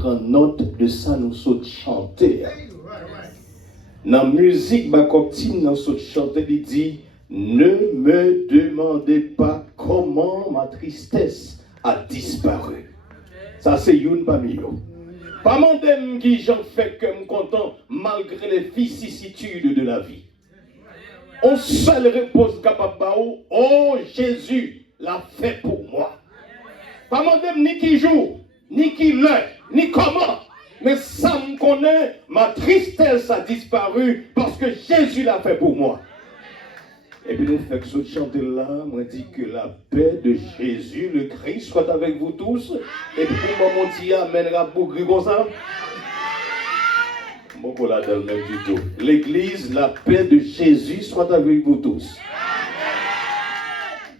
prendre note de ça, nous sommes chanter. Dans la musique, Bacoptine, nous sommes chanter, il dit, ne me demandez pas comment ma tristesse a disparu. Ça, c'est une parmi eux. Pas mon qui j'en fais que me content malgré les vicissitudes de la vie. On seule réponse capable de oh Jésus l'a fait pour moi. Pas mon ni qui joue, ni qui l'est, ni comment. Mais ça me connaît, ma tristesse a disparu parce que Jésus l'a fait pour moi. Et puis nous faisons chanter là, moi dit que la paix de Jésus, le Christ, soit avec vous tous. Et puis pour mon petit amènera pour comme ça. Bon, pour la donne même du tout. L'église, la paix de Jésus soit avec vous tous.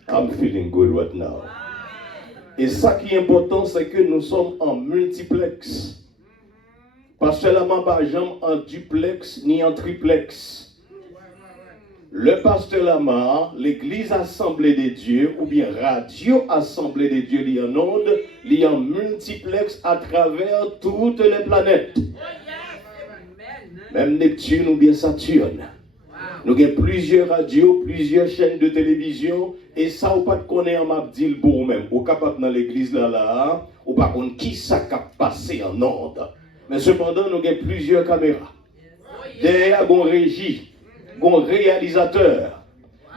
I'm feeling good right now. Et ça qui est important, c'est que nous sommes en multiplex. Parce que là, pas jamais en duplex ni en triplex. Le pasteur Lamar, l'église Assemblée des Dieux, ou bien Radio Assemblée des Dieux, il y en onde, il y en multiplex à travers toutes les planètes. Même Neptune ou bien Saturne. Nous avons plusieurs radios, plusieurs chaînes de télévision, et ça, ou pas de connaître en mabdil pour vous-même. Ou capable dans l'église là, ou pas contre qui ça a passé en onde. Mais cependant, nous avons plusieurs caméras. Derrière, nous avons régie. Un réalisateur.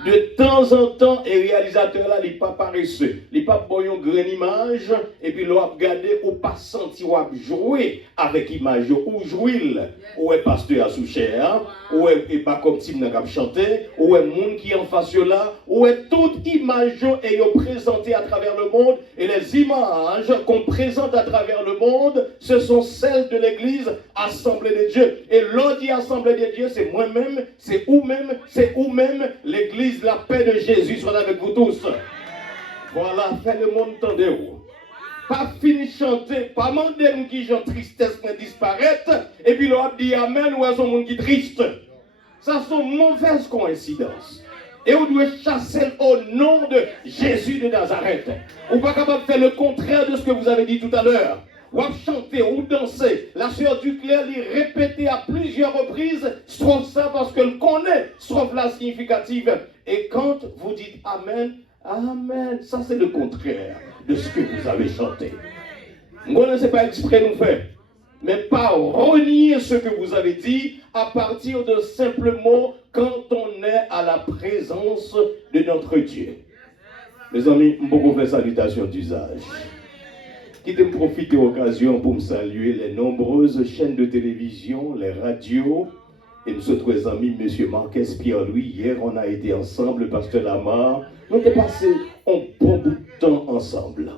De temps en temps, et réalisateur là, il n'est pas paresseux. Il n'est pas bon une grande image, et puis l'on a regardé ou pas senti ou a joué avec l'image, ou jouer, ou est pasteur à sous-chair, ou est pas comme si nous avons chanté, ou est monde qui est en face là, ou est toute image et présentée à travers le monde, et les images qu'on présente à travers le monde, ce sont celles de l'église Assemblée des Dieux. Et l'on dit Assemblée des Dieux, c'est moi-même, c'est où-même, l'église. La paix de Jésus soit avec vous tous. Voilà, fait le monde tendez-vous. Pas fini chanter, pas demander qui j'ai tristesse pour disparaître, et puis l'on dit Amen ou à son monde qui triste. Ça sont mauvaises coïncidences. Et on doit chasser au nom de Jésus de Nazareth. On n'est pas capable de faire le contraire de ce que vous avez dit tout à l'heure. Ou chanter ou danser. La sœur Duclerc lui répétait à plusieurs reprises, strophe ça parce qu'elle connaît strophe la significative. Et quand vous dites Amen, Amen, ça c'est le contraire de ce que vous avez chanté. Nous ne sais pas exprès nous faire, mais pas renier ce que vous avez dit à partir de simples mots quand on est à la présence de notre Dieu. Mes amis, beaucoup fait salutation d'usage. Qui me profite de l'occasion pour me saluer les nombreuses chaînes de télévision, les radios, et nos autres amis, M. Marquez, Pierre-Louis. Hier, on a été ensemble, Pasteur Lamar. Nous avons passé un bon bout de temps ensemble.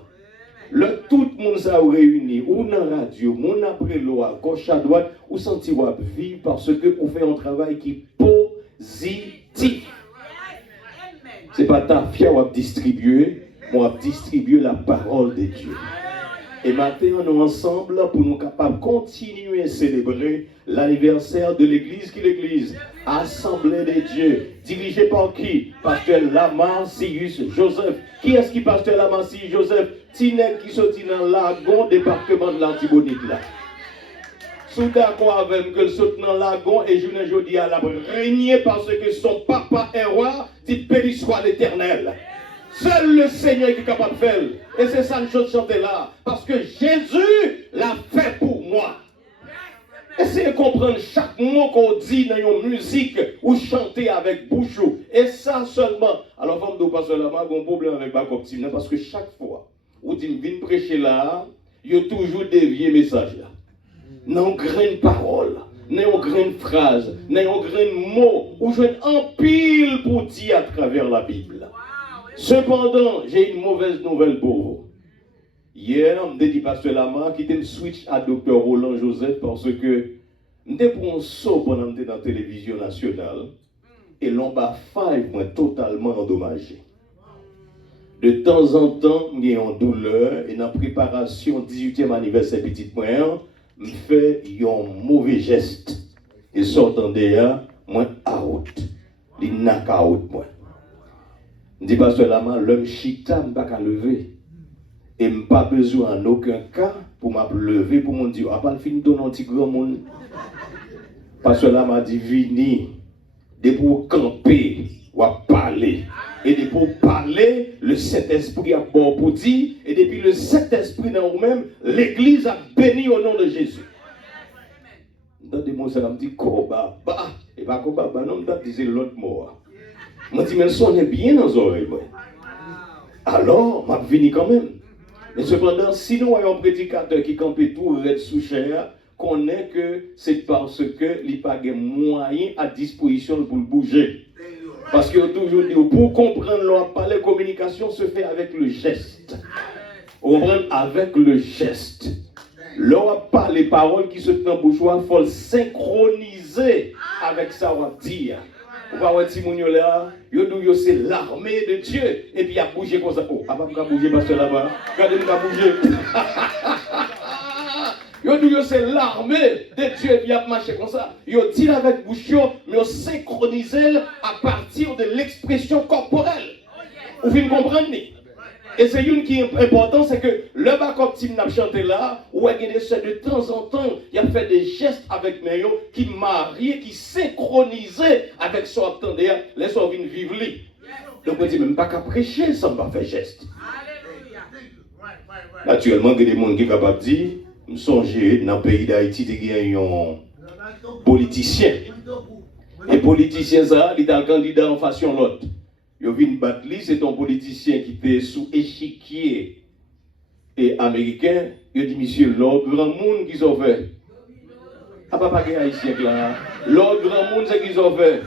Le tout le monde s'est réuni, ou dans la radio, ou après l'eau, à gauche, à droite, ou senti vivre parce que vous faites un travail qui est positif. Ce n'est pas ta fière à distribuer, moi distribuer la parole de Dieu. Et maintenant, nous ensemble pour nous capables de continuer à célébrer l'anniversaire de l'église qui est l'église. Assemblée des dieux. Dirigée par qui? Pasteur Lamar Sirius Joseph. Qui est-ce qui pasteur Lamar Sirius Joseph? Tinel qui sortit dans Lagon, département de l'Antibonite là. Sous d'accord avec que le saute dans Lagon et je ne dis à la régner parce que son papa est roi, dit béni soit l'Éternel. Seul le Seigneur est capable de faire. Et c'est ça que je chante là. Parce que Jésus l'a fait pour moi. Essayez de comprendre chaque mot qu'on dit dans une musique ou chanter avec bouche. Et ça seulement. Alors, femme de passer là, j'ai un problème avec ma copine. Parce que chaque fois où tu viens prêcher là, il y a toujours dévié message là. Non, graine parole. Non, graine phrase. Non, graine mot. Ou je en pile pour dire à travers la Bible. Cependant, j'ai une mauvaise nouvelle pour vous. Hier, je dit pasteur Lamar qui me switch à Dr. Roland Joseph parce que je prends un saut pendant que dans la télévision nationale et l'on va five moi totalement endommagé. De temps en temps, j'ai une douleur et dans la préparation 18e anniversaire petite moyenne, je fais un mauvais geste. Et sortant derrière, moi out. Il knock out moi. Je dis pasteur Lamar, l'homme chita, je ne peux pas lever. Et je n'ai pas besoin en aucun cas pour m'lever, pour me dire, ah, pas le film de un petit grand monde. Parce que là, m'a dit, vini, de pour camper, ou à parler. Et de pour parler, le Saint-Esprit a bon pour dire, et depuis le Saint-Esprit dans vous-même, l'Église a béni au nom de Jésus. Dans des mots, ça me dit, koba, bah, et pas koba, bah, non, je disais l'autre mot. Je me dis, mais sonne bien dans les oreilles. Alors, m'a venu quand même. Mais cependant, si nous avons un prédicateur qui campe tout, red sous chair, qu'on est que c'est parce que il n'y a pas de moyens à disposition pour le bouger. Parce que toujours dit, pour comprendre leur parler, communication se fait avec le geste. On comprend avec le geste. Leur pas les paroles qui se trouvent dans le bouchoir, il faut le synchroniser avec ça, on va dire. Vous voyez, Timounio là, c'est l'armée de Dieu. Et puis il a bougé comme ça. Oh, ah, pas bouger parce que là-bas. Regardez-moi bouger. C'est l'armée de Dieu et puis il a marché comme ça. Il dit avec bouche, mais on synchronise à partir de l'expression corporelle. Vous pouvez comprendre? Et c'est une qui est importante, c'est que le backup team n'a chanté là, où il y a de temps en temps, il a fait des gestes avec Mayo qui mariaient, qui synchronisaient avec son attendait, laisse-moi venir vivre lui. Donc on dit même pas qu'à prêcher sans pas faire geste. Naturellement, il y a des gens qui sont capables de dire, je songe dans le pays d'Haïti, il y a un politicien. Et politicien, ça, il est un candidat en façon l'autre. Il vient battre lui, c'est un politicien qui était sous échiquier et américain. Il dit, monsieur, l'autre grand monde qu'ils ont fait. Ah, pas haïtien là. L'autre grand monde, c'est qu'ils ont fait.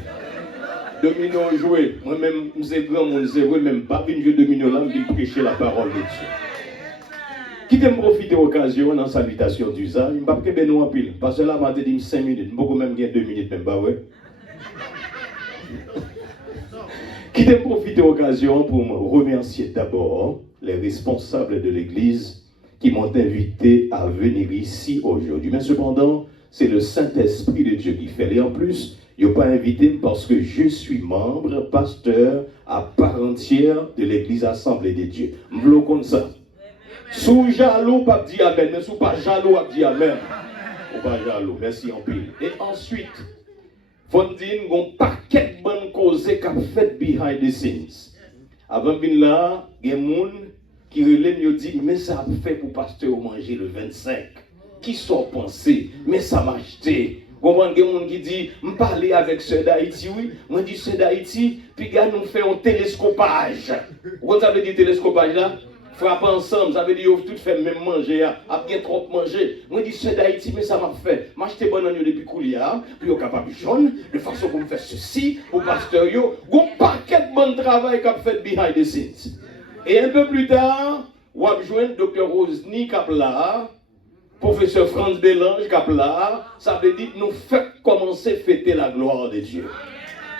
Domino joué. Moi-même, c'est grand monde, c'est vrai, même pas une jeu domino là, je prêcher la parole de Dieu. Qui t'aime profiter de l'occasion dans la salutation d'usage, je ne vais pas que nous en pile. Parce que là, je dit 5 minutes, je ne même gagner 2 minutes, même pas, ouais. Qui t'aime profiter de l'occasion pour me remercier d'abord les responsables de l'Église qui m'ont invité à venir ici aujourd'hui. Mais cependant, c'est le Saint-Esprit de Dieu qui fait. Et en plus, il n'y a pas invité parce que je suis membre, pasteur à part entière de l'Église Assemblée des Dieux. Je veux comme ça. Sous jaloux, pas dire amen, mais sous pas jaloux, pas dire amen. Ou pas jaloux, merci en pile. Et ensuite, faut dire qu'on paquet de bonnes causes qui a fait behind the scenes. Avant de venir là, il y a des gens qui relèvent et disent, mais ça a fait pour pasteur manger le 25. Qui sont pensés, mais ça m'a acheté. Il y a des gens qui disent, je parle avec ceux d'Haïti, oui. Moi, je dis ceux d'Haïti, puis gars, nous faisons un télescopage. Vous savez dire télescopage là? Frappe ensemble, ça veut dire que tout fait même manger, après trop manger. Moi, je dis c'est d'Haïti, mais ça m'a fait. M'acheter bon agneau depuis Koulia, puis au capable jaune, de façon pour me faire ceci, pour pasteur yo. Un paquet de bon travail qu'a fait behind the scenes. Et un peu plus tard, on a joint Dr. Rosny Kapla, professeur Franz Bélange Kapla, ça veut dire nous fait commencer à fêter la gloire de Dieu.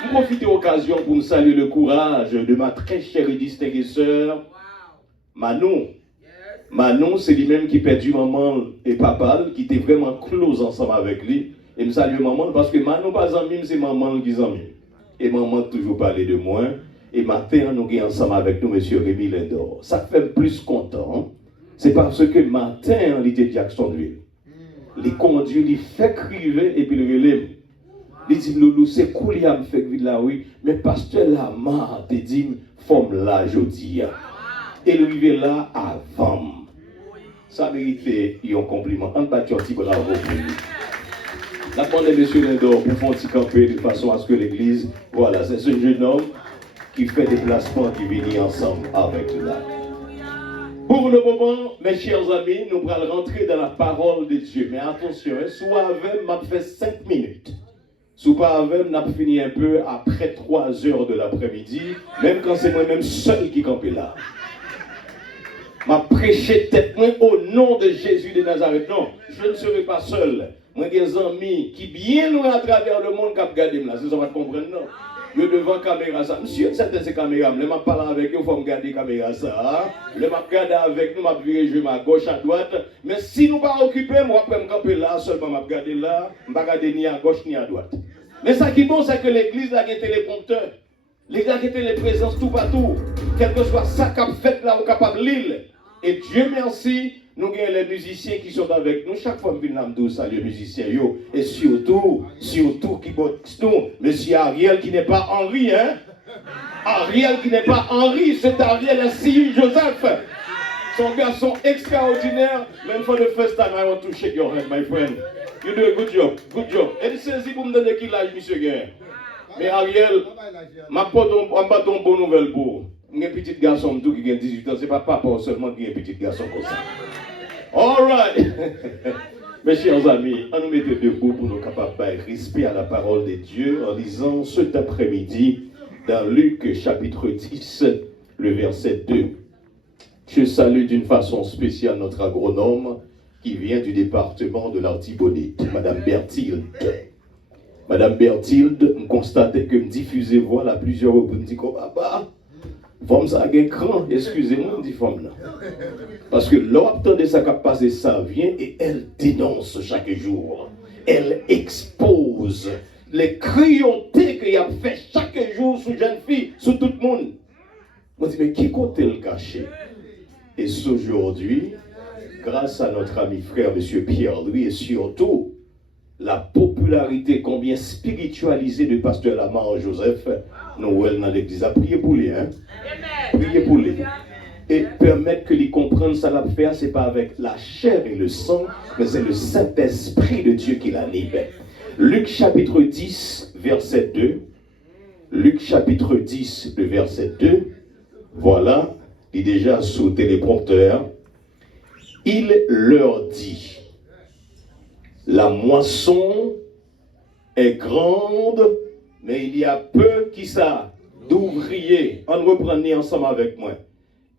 Je profite de l'occasion pour me saluer le courage de ma très chère et distinguée sœur, Manon. Manon, c'est lui-même qui perdu maman et papa, qui était vraiment close ensemble avec lui. Et me salue maman parce que Manon, pas en mime, c'est maman qui en mime. Et maman toujours parlé de moi. Et matin, nous sommes ensemble avec nous, monsieur Rémi Lindor. Ça fait plus content. C'est parce que matin, il était Jacksonville. Il conduit, il fait crier et puis il relève. Il dit, Loulou, c'est cool, il me fait vite là, oui. Mais pasteur Lamar te dit, forme là, je dis. Et arrivé là avant. Ça méritait un compliment. On bat un petit bravo pour lui. La demande de M. Lindor pour faire un petit camper de façon à ce que l'église, voilà, c'est ce jeune homme qui fait des placements qui viennent ensemble avec là. Pour le moment, mes chers amis, nous allons rentrer dans la parole de Dieu. Mais attention, soit avec, m'a fait 5 minutes. Sous pas avec, n'a fini un peu après 3 heures de l'après-midi, même quand c'est moi-même seul qui campe là. M'a prêché tête moi au nom de Jésus de Nazareth. Non, je ne serai pas seul. Moi, j'ai des amis qui bien loin à travers le monde qui ont regardé là. C'est ça, on va comprendre, non? Je devant la caméra ça. Monsieur, certaines ces caméras, je vais parler avec eux, il faut me garder la caméra ça. Je vais regarder avec nous, je vais virer à gauche, à droite. Mais si nous ne pas occuper, moi, après me camper là, seulement je vais regarder là, je ne vais pas regarder ni à gauche ni à droite. Mais ça qui est bon, c'est que l'église a un téléprompteur. L'église a un téléprésence tout partout. Quel que soit ça qu'a fait là, on est capable de l'île. Et Dieu merci, Nous avons les musiciens qui sont avec nous. Chaque fois que nous venons saluer les musiciens, et surtout qui botte nous, monsieur Ariel qui n'est pas Henri, hein? Ariel qui n'est pas Henri, c'est Ariel Assis Joseph. Son garçon extraordinaire. Même for the first time, I want to shake your hand, my friend. You do a good job, good job. Et c'est si vous me donnez qui l'âge, monsieur Guin. Mais Ariel, je ne pas ton bonne nouvelle pour. J'ai un petit garçon qui a 18 ans, ce n'est pas papa seulement qui a un petit garçon comme ça. All right. Mes chers amis, on nous mettait debout pour nous capables de respect à la parole de Dieu en lisant cet après-midi dans Luc chapitre 10, le verset 2. Je salue d'une façon spéciale notre agronome qui vient du département de l'Artibonite, Madame Berthilde. Madame Berthilde, me constate que me diffusez voix à plusieurs reprises, me dit que papa, femme ça a un cran, excusez-moi, me dit femme là. Parce que l'option de ça qui a passé, ça vient et elle dénonce chaque jour. Elle expose les cruautés qu'il a fait chaque jour sur jeune fille, sur tout le monde. Moi, je dis, mais qui côté le caché? Et aujourd'hui, grâce à notre ami frère, M. Pierre-Louis, et surtout la popularité combien spiritualisée de pasteur Lamar Joseph, nous, dans l'église, a prié pour lui, hein? Priez pour lui. Et permettre que lui comprennent ça l'a fait, c'est pas avec la chair et le sang, mais c'est le Saint-Esprit de Dieu qui l'anime. Luc chapitre 10, verset 2. Luc chapitre 10, le verset 2. Voilà, il est déjà sous téléprompteur. Il leur dit, la moisson est grande, mais il y a peu qui ça d'ouvriers. On reprend ensemble avec moi.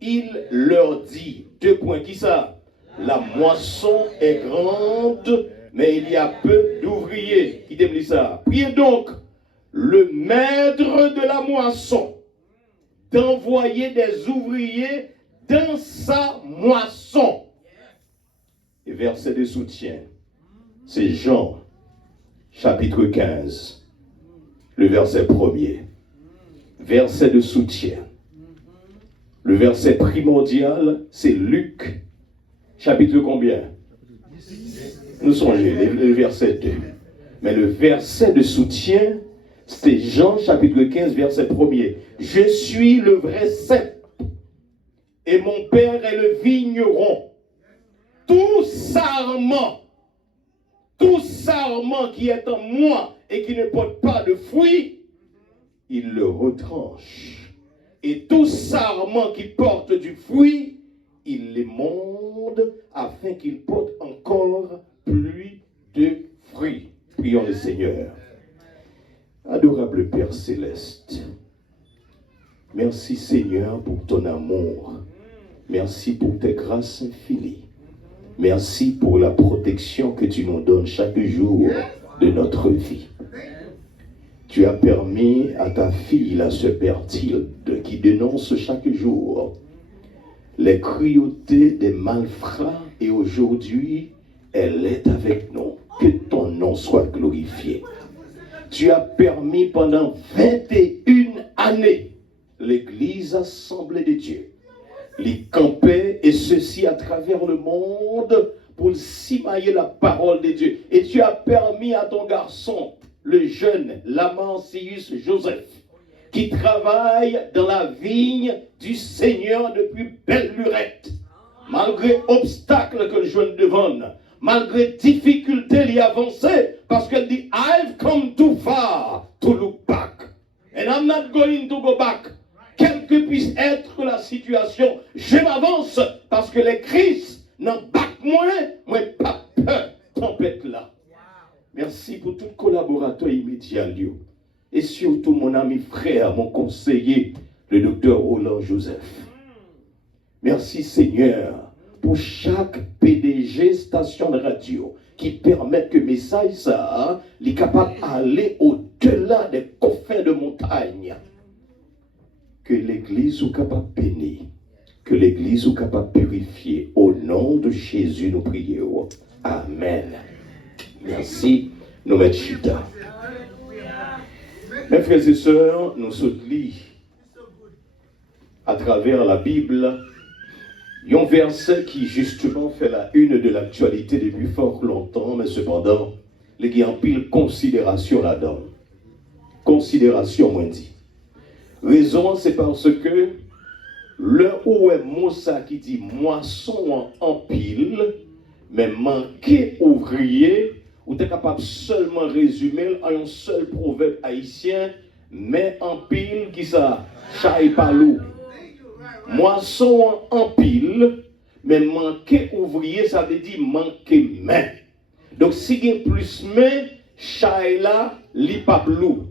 Il leur dit, 2 points, qui ça? La moisson est grande, mais il y a peu d'ouvriers. Qui dit ça? Priez donc le maître de la moisson d'envoyer des ouvriers dans sa moisson. Et verset de soutien, c'est Jean, chapitre 15, le verset 1er. Verset de soutien. Le verset primordial, c'est Luc, chapitre combien? Nous songez, le verset 2. Mais le verset de soutien, c'est Jean, chapitre 15, verset 1er. Je suis le vrai cep, et mon père est le vigneron. Tout sarment qui est en moi et qui ne porte pas de fruits, il le retranche. Et tout sarment qui porte du fruit, il l'émonde afin qu'il porte encore plus de fruits. Prions le Seigneur. Adorable Père Céleste, merci Seigneur pour ton amour. Merci pour tes grâces infinies. Merci pour la protection que tu nous donnes chaque jour de notre vie. Tu as permis à ta fille, la sœur Berthilde, qui dénonce chaque jour les cruautés des malfrats, et aujourd'hui, elle est avec nous. Que ton nom soit glorifié. Tu as permis pendant 21 années l'Église assemblée de Dieu, les campait, et ceci à travers le monde pour simailler la parole de Dieu. Et tu as permis à ton garçon, le jeune Lamancius Joseph, qui travaille dans la vigne du Seigneur depuis belle lurette, malgré obstacles que le jeune devant, malgré difficultés d'y avancer, parce qu'elle dit, I've come too far to look back, and I'm not going to go back. Quelle que puisse être la situation, je m'avance, parce que les Christ n'en battent moins pas peur, tempête là. Merci pour tout collaborateur immédiat, et surtout mon ami frère, mon conseiller, le docteur Roland Joseph. Merci Seigneur pour chaque PDG station de radio qui permet que le message ça est capable d'aller au-delà des confins de montagne. Que l'Église soit capable de bénir, que l'Église soit capable de purifier. Au nom de Jésus, nous prions. Amen. Merci. Nous mettons chita. Mes frères et sœurs, nous sommes lits à travers la Bible Il y a un verset qui justement fait la une de l'actualité depuis fort longtemps, mais cependant, il y a en pile considération là-dedans. Considération, moi dit. Raison, c'est parce que le où est Moussa qui dit moisson en pile, mais manquer ouvrier, ou tu es capable seulement résumer en un seul proverbe haïtien, mais en pile qui ça, chaille pas loup. Moisson en pile, mais manquer ouvrier, ça veut dire manquer main. Donc si il y a plus main, chaille là, li pas loup.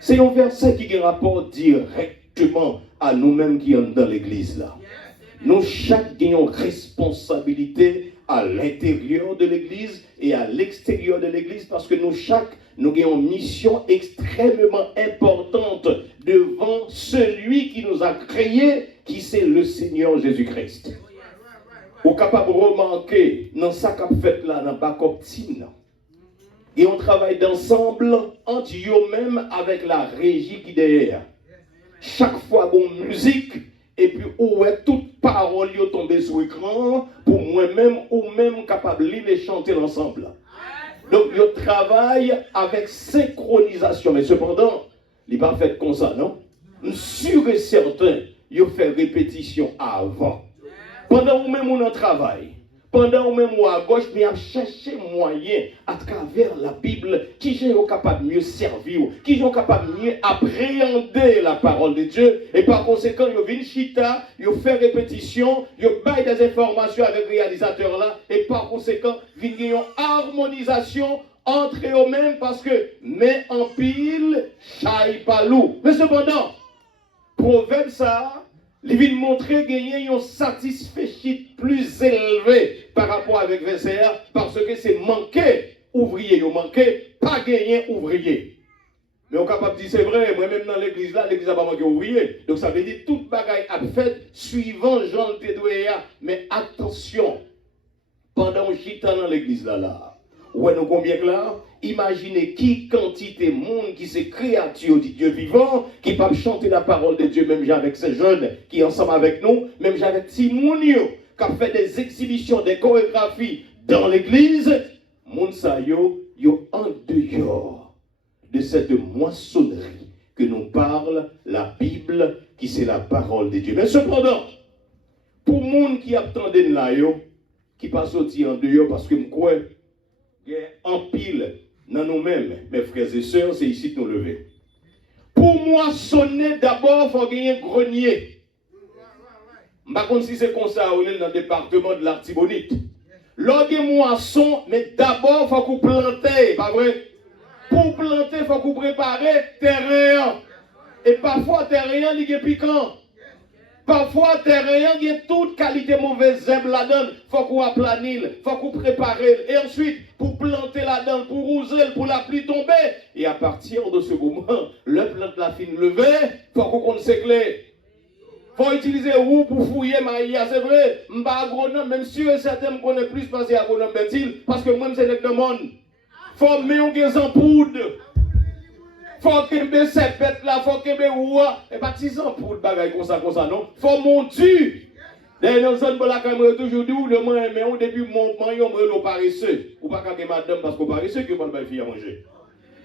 C'est un verset qui a rapport directement à nous-mêmes qui sommes dans l'église là. Nous chaque avons une responsabilité à l'intérieur de l'église et à l'extérieur de l'église parce que nous chaque nous avons une mission extrêmement importante devant celui qui nous a créés, qui c'est le Seigneur Jésus-Christ. Vous êtes capable de remarquer dans ça qu'a fait là dans Bacoptine. Et on travaille ensemble entre eux-mêmes avec la régie qui est derrière. Chaque fois bon musique et puis où est toute parole qui tombée sur l'écran pour moi-même ou même capable de lire et chanter ensemble. Donc ils travaillent avec synchronisation, mais cependant, il n'est pas fait comme ça, non? Sûr et certain, ils fait répétition avant. Pendant où même on travaille. Pendant même moi à gauche, mais à chercher moyen à travers la Bible qui sont capable de mieux servir, qui sont capable de mieux appréhender la parole de Dieu. Et par conséquent, ils viennent chita, ils font répétition, ils baillent des informations avec le réalisateur là. Et par conséquent, ils viennent une harmonisation entre eux-mêmes parce que mais en pile, chaille pas loup. Mais cependant, proverbe ça. Il vient montrer gagner une satisfaction plus élevée par rapport avec verset parce que c'est manquer ouvrier, manquer pas gagner ouvrier. Mais on est capable de dire c'est vrai, moi-même dans l'église là, l'église n'a pas manqué ouvrier. Donc ça veut dire toute bagaille a fait suivant Jean le Tédouéa. Mais attention, pendant que j'étais dans l'église là, ouais, nous combien là? Imaginez qui quantité de monde qui c'est créature du Dieu vivant, qui peut chanter la parole de Dieu, même avec ces jeunes qui sont ensemble avec nous, même avec Timounio, qui a fait des exhibitions, des chorégraphies dans l'église, moun sa yo en dehors de cette moissonnerie que nous parle la Bible, qui c'est la parole de Dieu. Mais cependant, pour moun qui attendent là yo, qui pas sorti en dehors parce que me crois en pile dans nous-mêmes, mes frères et sœurs, c'est ici que nous lever. Pour moissonner, d'abord, il faut gagner un grenier. Je ne sais pas si c'est comme ça dans le département de l'Artibonite. Lors des moissons, mais d'abord, il faut qu'on plante, pas vrai? Pour planter, il faut qu'on prépare terrain. Et parfois, terrain, il est piquant. Parfois, terrain, il y a toute qualité mauvaise zèbre là-dedans. Il faut qu'on aplanisse, il faut qu'on prépare. Et ensuite, pour planter là-dedans, pour rouser, pour la pluie tomber. Et à partir de ce moment, le plante la fine levée, il faut qu'on compte ses clés. Il faut utiliser roue pour fouiller maïa, c'est vrai. Je ne suis pas agronome, même si certains me connaissent plus parce que c'est agronome Bétil, parce que moi, c'est le monde. Il faut mettre en poudre. Faut qu'il y ait ces bêtes là, faut qu'il y ait ouah. Et pas 6 ans pour le bagage comme ça, non. Faut monter. Dans nos zones, la caméra toujours dit, ou le moins, mais au début, mon maillon, on paresseux. Ou pas qu'à madame, parce qu'on paresseux, que vous ne fille à manger.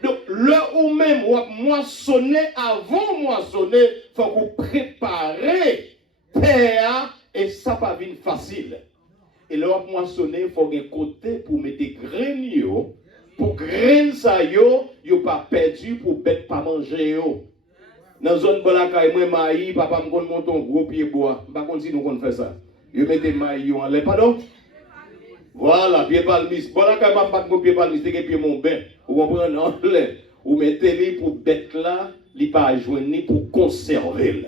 Donc, là où même, on moissonner, avant moissonner, faut qu'on prépare terre, et ça pas vite facile. Et là, on moissonner, il faut un côté pour mettre des graines. Pour graines ça yo pas perdu pour bête pas manger yo. Dans zone bolaka moi maï papa me konn monter un gros pied bois. Pas kon si nous kon faire ça. Yo mette maï yo en l'air pardon. Voilà, pied palmis. Bolaka m'a pas de pied palmis, c'est que pied mon bain. Vous comprenez en l'air. Ou mettez les pour bête là, li pas joindre ni pour conserver.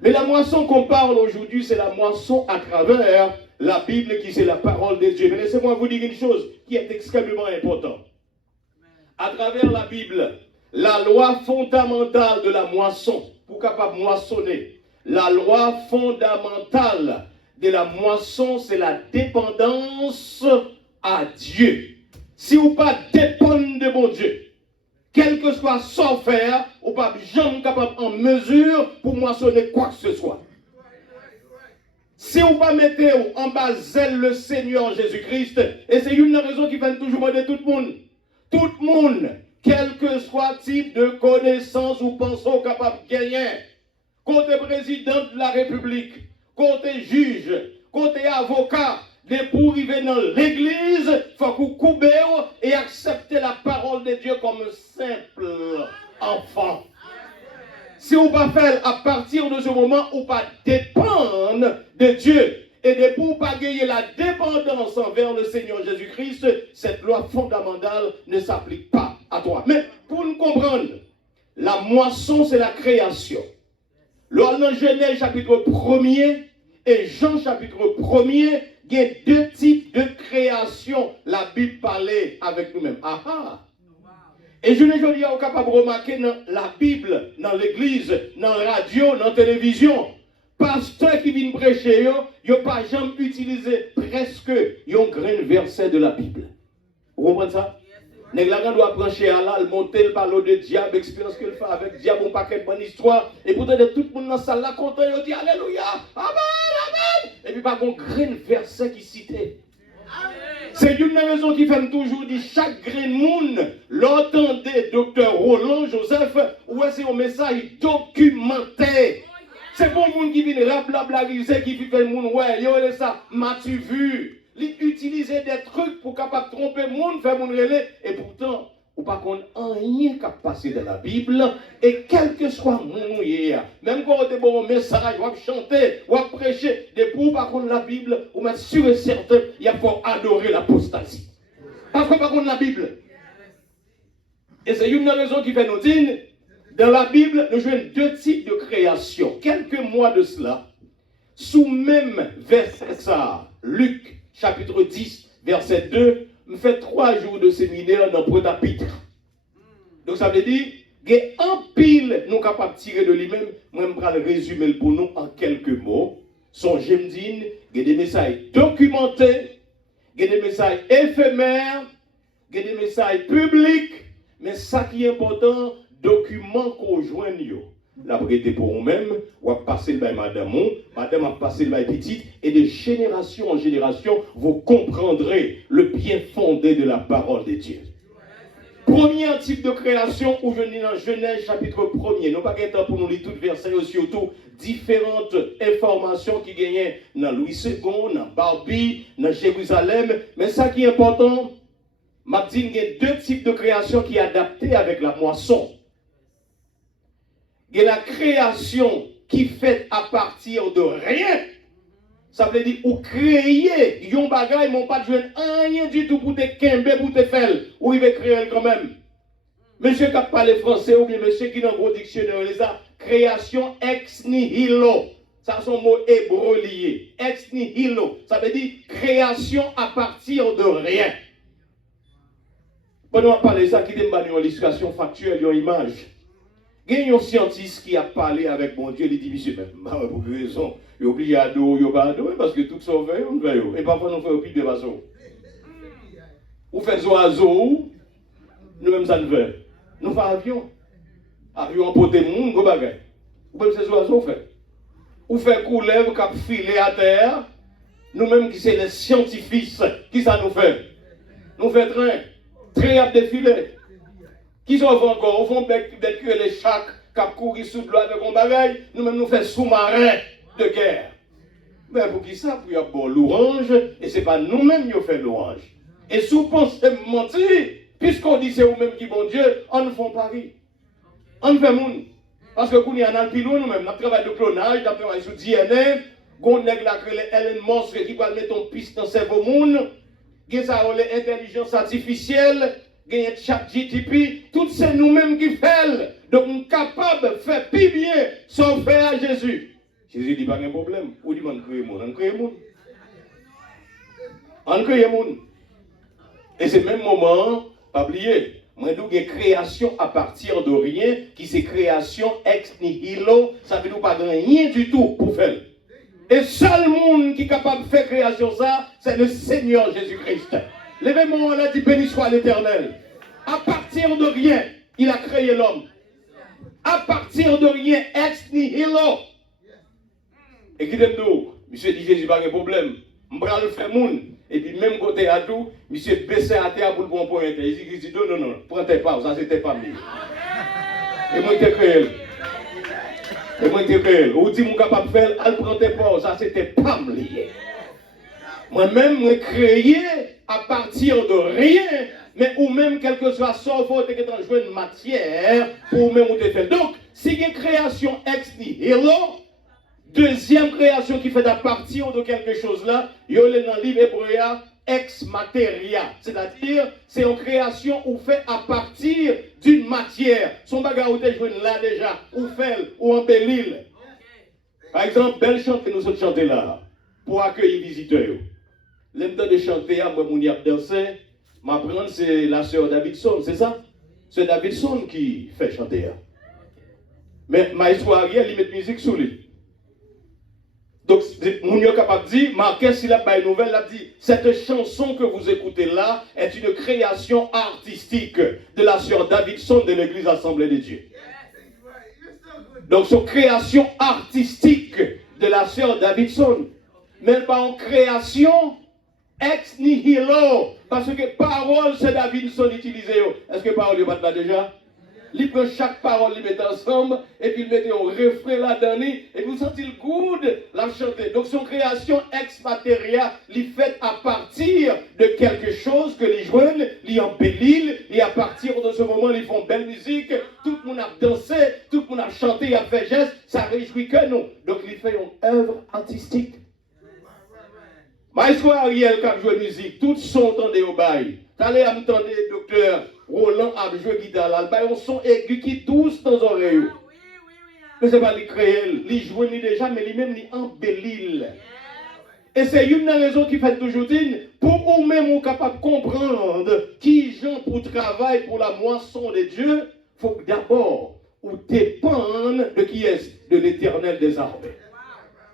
Mais la moisson qu'on parle aujourd'hui, c'est la moisson à travers la Bible qui c'est la parole de Dieu. Mais laissez-moi vous dire une chose qui est extrêmement importante. À travers la Bible, la loi fondamentale de la moisson, pour capable moissonner, la loi fondamentale de la moisson, c'est la dépendance à Dieu. Si vous pas dépendre de mon Dieu, quel que soit son faire, ou pas jamais capable en mesure pour moissonner quoi que ce soit. Si vous ne mettez en bas zèle le Seigneur Jésus-Christ, et c'est une raison qui fait toujours de tout le monde. Tout le monde, quel que soit type de connaissance ou pensons capable de gagner, côté président de la République, côté juge, côté avocat, de pour arriver dans l'église, il faut que vous coupez et accepter la parole de Dieu comme un simple enfant. Si vous ne pas faire à partir de ce moment, vous pas dépendre de Dieu. Et de pour pas gagner la dépendance envers le Seigneur Jésus-Christ, cette loi fondamentale ne s'applique pas à toi. Mais pour nous comprendre, la moisson, c'est la création. Lors de Genèse chapitre 1er et Jean chapitre 1er, il y a deux types de création. La Bible parlait avec nous-mêmes. Et je ne dis pas capable de remarquer dans la Bible, dans l'église, dans la radio, dans la télévision, pasteur qui vient prêcher, il n'a pas jamais utilisé presque un grain verset de la Bible. Vous comprenez ça? Les gens doivent prêcher à l'al, monter le ballon de diable, expérience qu'il fait avec diable, un paquet de bonne histoire. Et pourtant, tout le monde dans la salle là, content, il dit Alléluia, Amen, Amen. Et puis, pas un grain verset qui citait. C'est une raison qui fait toujours dire chaque grain de monde, l'entendez, docteur Roland Joseph, ou est-ce un message documenté? C'est pour le monde qui vient blablabla, qui fait le monde, ouais, yo, ça, m'as-tu vu? Utiliser des trucs pour capable tromper le monde, faire mon relais, et pourtant, ou pas qu'on rien qu'à passer dans la Bible, et quel que soit mon hier, même quand on a bon message, on va chanter, on va prêcher, des pour pas qu'on la Bible, on est sûr et certain, il faut adorer l'apostasie. Parce que pas qu'on la Bible. Et c'est une raison qui fait nous dire, dans la Bible, nous jouons deux types de création. Quelques mois de cela, sous même verset ça, Luc, chapitre 10, verset 2, me fait 3 jours de séminaire dans Protapitre. Donc ça veut dire qu'il y a un pile nous capables de tirer de lui-même. Moi, je vais le résumer pour nous en quelques mots. Son j'aime il y a des messages documentés, il y a des messages éphémères, il y a des messages publics, mais ça qui est important, documents qu'on joigne. La prêté pour vous-même, ou à passer le bail madame, madame a passé le bail petite, et de génération en génération, vous comprendrez le bien fondé de la parole de Dieu. Premier type de création, où je lis dans Genèse chapitre 1er, nous pas de temps pour nous lire tout verset, surtout différentes informations qui gagnent dans Louis II, dans Barbie, dans Jérusalem, mais ça qui est important, m'a dit qu'il y a deux types de création qui sont adaptés avec la moisson. Il y a la création qui fait à partir de rien. Ça veut dire, ou créer, yon bagay, mon pas de jouer rien du tout pour te kembe, pour te faire, ou il va créer quand même. Monsieur qui parle français, ou bien monsieur qui dans le gros dictionnaire, les a, création ex nihilo. Ça, c'est un mot hébreu lié. Ex nihilo. Ça veut dire création à partir de rien. Pendant qu'on parle de ça, qui est une illustration factuelle, une image. Il y a un scientiste qui a parlé avec mon Dieu, il dit, monsieur, pour quelle raison? Il est obligé à adorer, il n'est pas adoré, parce que tout ça fait, on fait. Et parfois, nous faisons plus de façon. Ou fait des oiseaux, nous-mêmes, ça ne fait. Nous faisons avion. Avion en poté monde, go bagay. Ou même ces oiseaux, fait. Ou fait couleuvre, cap filé à terre. Nous-mêmes, qui sommes les scientifiques, qui ça nous fait? Nous faisons train à défiler. Qui sont encore au fond que les chats qui courent sous l'eau avec un bagage, nous-mêmes nous faisons sous-marin de guerre. Mais pour qui ça? Pour y avoir l'orange, et ce n'est pas nous-mêmes qui faisons l'orange. Et si vous pensez mentir, puisqu'on dit c'est vous-même qui bon Dieu, on nous fait pari. On fait monde. Parce que nous avons un pilot nous-mêmes, nous travaillons de clonage, nous travaillons sur DNA, nous avons Elon Musk qui va mettre une piste dans le cerveau monde, nous avons l'intelligence artificielle, gagner ChatGPT, tout c'est nous-mêmes qui faisons. Donc, nous sommes capables de faire plus bien sans faire à Jésus. Jésus dit pas de problème. Ou dit, on crée le monde. On crée le monde. On crée le monde. Et c'est le même moment, pas oublier, moi, nous avons création à partir de rien, qui c'est création ex nihilo, ça veut dire pas de rien du tout pour faire. Et seul monde qui est capable de faire création ça, c'est le Seigneur Jésus-Christ. L'événement, on a dit béni soit l'Éternel. À partir de rien, il a créé l'homme. À partir de rien, ex nihilo. Et qui dit nous, Monsieur dit Jésus, pas de problème. Je vais le faire moun. Et puis même côté à tout, monsieur baissé à terre pour le bon point. Il dit non, non, non, prends-toi pas, ça c'était pas mieux. Et moi je créé. Et moi je créé. Ou dit mon capable de faire, elle prends-toi pas, ça c'était pas mieux. Moi-même, je créé à partir de rien, mais ou même quelque soit sauf faut que tu jouer une matière pour même te faire. Donc, si il y a une création ex nihilo, deuxième création qui fait à partir de quelque chose là, il y a dans le livre hébreu ex materia, c'est-à-dire c'est une création ou fait à partir d'une matière. Son bagage ou te joué là déjà, ou fait ou embellir. Par exemple, belle chante que nous sommes chanter là pour accueillir les visiteurs. L'aime de chanter, moi, mon y a dansé, m'apprendre, c'est la sœur Davidson, c'est ça? C'est Davidson qui fait chanter. Mais Maestro Ariel, il met de musique sous lui. Donc, mon y a capable de dire, Marquez, s'il a pas une nouvelle, il a dit, cette chanson que vous écoutez là est une création artistique de la sœur Davidson de l'église Assemblée de Dieu. Donc, c'est une création artistique de la sœur Davidson, mais pas en création ex nihilo, parce que parole c'est Davidson utilisé. Est-ce que parole n'est pas là déjà? Il prend chaque parole, il met ensemble, et puis il met un refrain là-dedans, et vous sentez le good, la chanter. Donc son création ex materia, il fait à partir de quelque chose que les jeunes, ils embellissent, et à partir de ce moment, ils font belle musique, tout le monde a dansé, tout le monde a chanté, a fait geste, ça réjouit que nous. Donc il fait une œuvre artistique. Maestro Ariel qui a joué musique, tout son temps au bail. T'allez à m'entendre, docteur Roland a joué guitare là, un son aigu qui douce dans les oreilles. Mais ce n'est pas lui créer, lui jouer déjà, mais lui-même lui embellir. Et c'est une raison qui fait toujours dire, pour vous-même vous capable de comprendre qui gens pour travailler pour la moisson de Dieu, il faut d'abord vous dépendre de qui est, de l'Éternel des armées.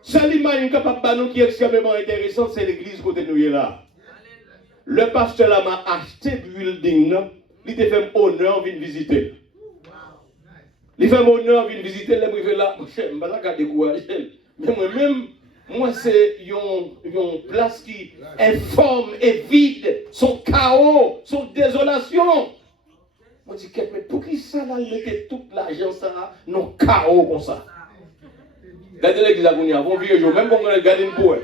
Seule image capable qui est extrêmement intéressante, c'est l'église côté nous là. Le pasteur là m'a acheté le building, il te fait honneur de visiter. Il fait honneur de visiter, là, il fait là, je ne vais pas regarder quoi. Mais moi-même, moi c'est une place qui est informe et vide, son chaos, son désolation. Moi je dis, mais pour qui ça là, il mettait toute l'argent ça, non chaos comme ça. Regardez l'église à Gounia, bon vieux jour, même quand on regarde une boue.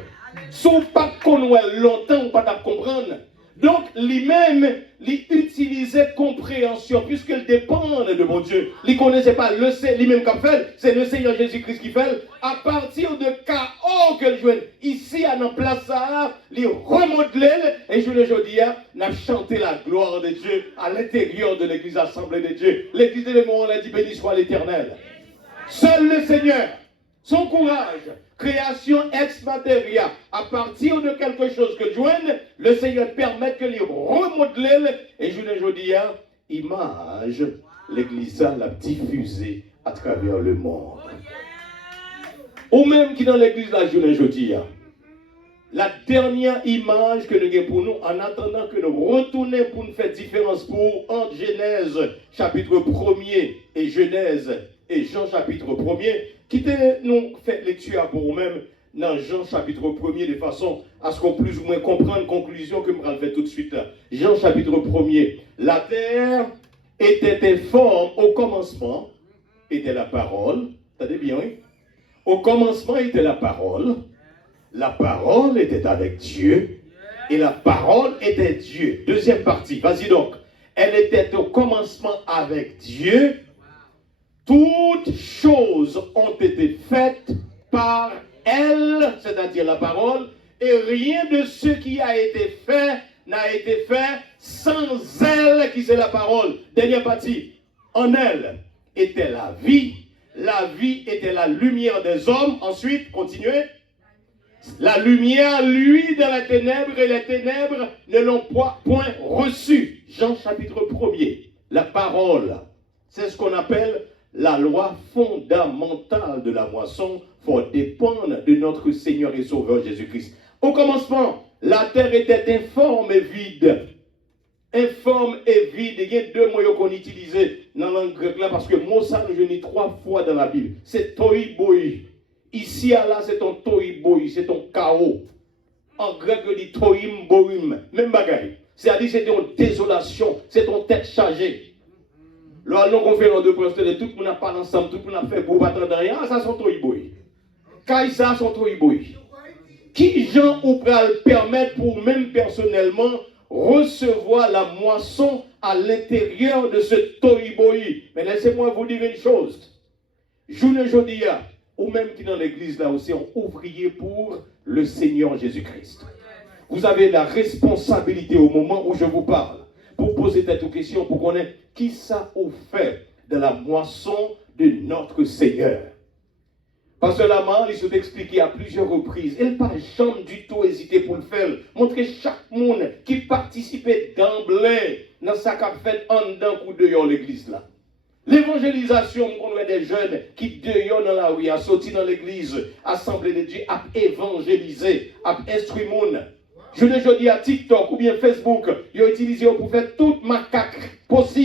Si on ne pas connaître longtemps, on ne pas comprendre. Donc, lui-même, il utilisait compréhension, puisqu'il dépend de mon Dieu. Il ne connaissait pas le Seigneur, lui-même qui fait, c'est le Seigneur Jésus-Christ qui fait. À partir de chaos que joue ici, à notre place, il remodelé, et je le dis, on a chanté la gloire de Dieu à l'intérieur de l'église Assemblée de Dieu. L'église de l'émon, on a dit, béni soit l'Éternel. Seul le Seigneur. Son courage, création ex materia, à partir de quelque chose que joigne, le Seigneur permet que les remodeler, et je le dis, image, l'église l'a diffusée à travers le monde. Ou même qui dans l'église là, je le dis, la dernière image que nous avons pour nous, en attendant que nous retournions pour nous faire différence pour entre Genèse chapitre 1er et Genèse et Jean chapitre 1er, quittez nous faire lecture pour vous-même dans Jean chapitre 1er de façon à ce qu'on plus ou moins comprenne la conclusion que je vais faire tout de suite là. Jean chapitre 1er. La terre était informe au commencement, était la parole. Attendez bien, oui? Au commencement était la parole était avec Dieu, et la parole était Dieu. Deuxième partie, vas-y donc. Elle était au commencement avec Dieu. Toutes choses ont été faites par elle, c'est-à-dire la parole, et rien de ce qui a été fait n'a été fait sans elle, qui c'est la parole. Dernière partie, en elle était la vie était la lumière des hommes. Ensuite, continuez. La lumière, lui, dans la ténèbre, et les ténèbres ne l'ont point reçu. Jean chapitre 1er. La parole, c'est ce qu'on appelle la loi fondamentale de la moisson. Il faut dépendre de notre Seigneur et Sauveur Jésus-Christ. Au commencement, la terre était informe et vide. Informe et vide. Il y a deux mots qu'on utilise dans la langue grecque là, parce que mot ça, je lis 3 fois dans la Bible. C'est toi boy. Ici, à là, c'est ton toiboy, c'est ton chaos. En grec, on dit toim boim, même bagaille. C'est-à-dire c'est ton désolation, c'est ton tête chargée. Là, allons conférence de presse, tout le monde parle ensemble, tout le monde a fait beau, pas de rien, ça c'est ton toiboy. Quand ça, son toiboy. Qui gens ou pral permettre pour même personnellement recevoir la moisson à l'intérieur de ce toiboy? Mais laissez-moi vous dire une chose. Journée aujourd'hui, ou même qui dans l'église là aussi, on ouvrier pour le Seigneur Jésus-Christ. Vous avez la responsabilité au moment où je vous parle pour poser cette question, pour connaître qui ça a fait de la moisson de notre Seigneur. Parce que la main, il s'est expliqué à plusieurs reprises. Elle n'a pas jamais du tout hésité pour le faire. Montrer chaque monde qui participait d'emblée dans sa qu'a fait en dedans ou dehors l'église là. L'évangélisation, on a des jeunes qui dehors dans la rue, à sortir dans l'église, assemblée de Dieu, à évangéliser, à instruire les gens. Je dis à TikTok ou bien Facebook, ils ont utilisé pour faire toute macaque possible.